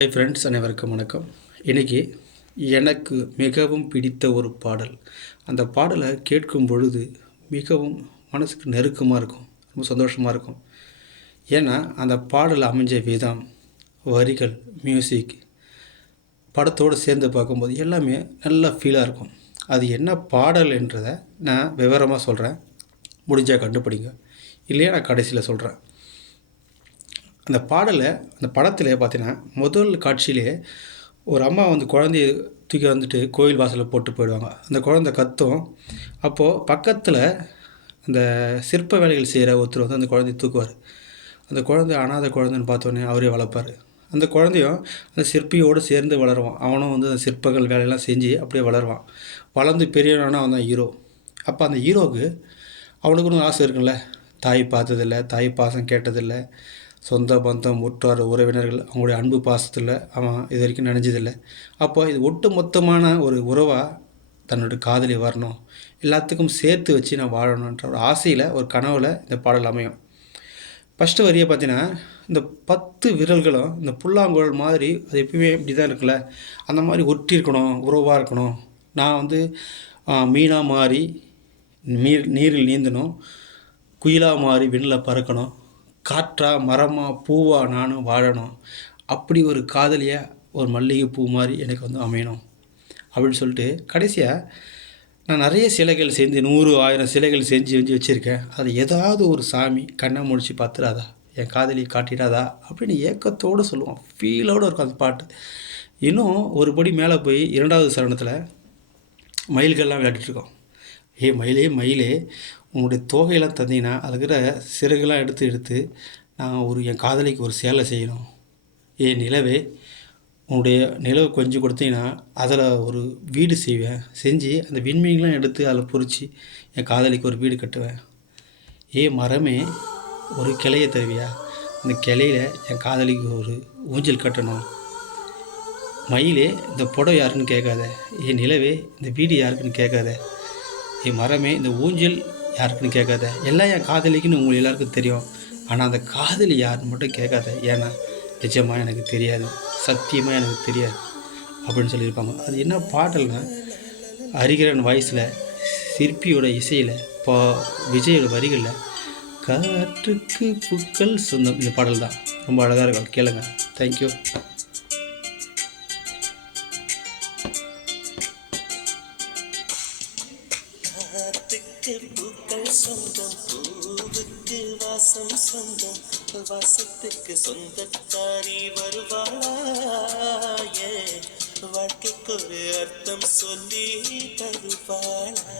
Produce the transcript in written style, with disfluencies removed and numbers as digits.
Hi friends, அனைவருக்கும் வணக்கம். இன்றைக்கி எனக்கு மிகவும் பிடித்த ஒரு பாடல். அந்த பாடலை கேட்கும் பொழுது மிகவும் மனதுக்கு நெருக்கமாக இருக்கும், ரொம்ப சந்தோஷமாக இருக்கும். ஏன்னா அந்த பாடல் அமைஞ்ச விதம், வரிகள், மியூசிக், படத்தோடு சேர்ந்து பார்க்கும்போது எல்லாமே நல்லா ஃபீலாக இருக்கும். அது என்ன பாடல் என்றதை நான் விவரமாக சொல்கிறேன், முடிஞ்சால் கண்டுபிடிங்க. இல்லையா நான் கடைசியில் சொல்கிறேன். அந்த பாடலை அந்த படத்தில் பார்த்தீங்கன்னா முதல் காட்சியிலே ஒரு அம்மா வந்து குழந்தைய தூக்கி வந்துட்டு கோயில் வாசலில் போட்டு போயிடுவாங்க. அந்த குழந்தை கத்தும். அப்போது பக்கத்தில் அந்த சிற்ப வேலைகள் செய்கிற ஒருத்தர் வந்து அந்த குழந்தைய தூக்குவார். அந்த குழந்தை அனாதை குழந்தைன்னு பார்த்தோன்னே அவரே வளர்ப்பார். அந்த குழந்தையும் அந்த சிற்பியோடு சேர்ந்து வளருவான். அவனும் வந்து அந்த சிற்பங்கள் வேலையெல்லாம் செஞ்சு அப்படியே வளருவான். வளர்ந்து பெரியவனான அவன் தான் ஹீரோ. அப்போ அந்த ஹீரோவுக்கு அவனுக்குன்னு ஆசை இருக்குல்ல, தாய் பார்த்ததில்ல, தாய் பாசம் கேட்டதில்லை, சொந்த பந்தம், உற்றார் உறவினர்கள் அவங்களுடைய அன்பு பாசத்தில் அவன் இது வரைக்கும் நினைஞ்சதில்லை. அப்போ இது ஒட்டு மொத்தமான ஒரு உறவாக தன்னுடைய காதலி வரணும், எல்லாத்துக்கும் சேர்த்து வச்சு நான் வாழணுன்ற ஒரு ஆசையில், ஒரு கனவில் இந்த பாடல் அமையும். ஃபஸ்ட்டு வரியை பார்த்தீங்கன்னா, இந்த 10 விரல்களும் இந்த புல்லாங்குழல் மாதிரி அது எப்பயுமே இப்படி தான் இருக்குல்ல, அந்த மாதிரி ஒட்டி இருக்கணும், உறவாக இருக்கணும். நான் வந்து மீனாக மாறி நீரில் நீந்தணும், குயிலாக மாறி விண்ணில் பறக்கணும், காற்றா மரமா பூவா நானும் வாழணும், அப்படி ஒரு காதலியாக ஒரு மல்லிகை பூ மாதிரி எனக்கு வந்து அமையணும் அப்படின்னு சொல்லிட்டு கடைசியாக நான் நிறைய சிலைகள் செஞ்சு 100 1000 சிலைகள் செஞ்சு வச்சுருக்கேன். அது ஏதாவது ஒரு சாமி கண்ணை முடிச்சு பார்த்துடாதா, என் காதலியை காட்டிடாதா அப்படின்னு ஏக்கத்தோடு சொல்லுவான். ஃபீலோடு இருக்கும் அந்த பாட்டு. இன்னும் ஒரு படி மேலே போய் 2வது சரணத்தில் மயில்கள்லாம் விளையாடிட்டுருக்கோம். மயிலே மயிலே, உன்னுடைய தோகையெல்லாம் தந்தீங்கன்னா அதுக்கிற சிறகுலாம் எடுத்து நான் என் காதலிக்கு ஒரு சேலை செய்யணும். நிலவே, உன்னுடைய நிலவு கொஞ்சம் கொடுத்தீங்கன்னா அதில் ஒரு வீடு செய்வேன், செஞ்சு அந்த விண்மீன்லாம் எடுத்து அதில் பொறிச்சு என் காதலிக்கு ஒரு வீடு கட்டுவேன். மரமே, ஒரு கிளையை தருவியா, அந்த கிளையில் என் காதலிக்கு ஒரு ஊஞ்சல் கட்டணும். மயிலே, இந்த புடவை யாருக்குன்னு கேட்காத. நிலவே, இந்த வீடு யாருக்குன்னு கேட்காத. மரமே, இந்த ஊஞ்சல் யாருக்குன்னு கேட்காத. எல்லாம் என் காதலிக்குன்னு உங்களுக்கு எல்லாருக்கும் தெரியும், ஆனால் அந்த காதலி யாருன்னு மட்டும் கேட்காத. ஏன்னா நிஜமாக எனக்கு தெரியாது, சத்தியமாக எனக்கு தெரியாது அப்படின்னு சொல்லியிருப்பாங்க. அது என்ன பாடல்னா, ஹரிகரன் வாய்ஸில், சிற்பியோட இசையில், விஜயோட வரிகளில், காற்றுக்கு பூக்கள் சொந்தம், இந்த பாடல் தான் ரொம்ப அழகாக இருக்கும். கேளுங்க. தேங்க்யூ. பூக்கள் சொந்தம், பூவுக்கு வாசம் சொந்தம், வாசத்துக்கு சொந்தக்காரி வருவாளா? வாழ்க்கைக்கு ஒரு அர்த்தம் சொல்லி தருவாளா?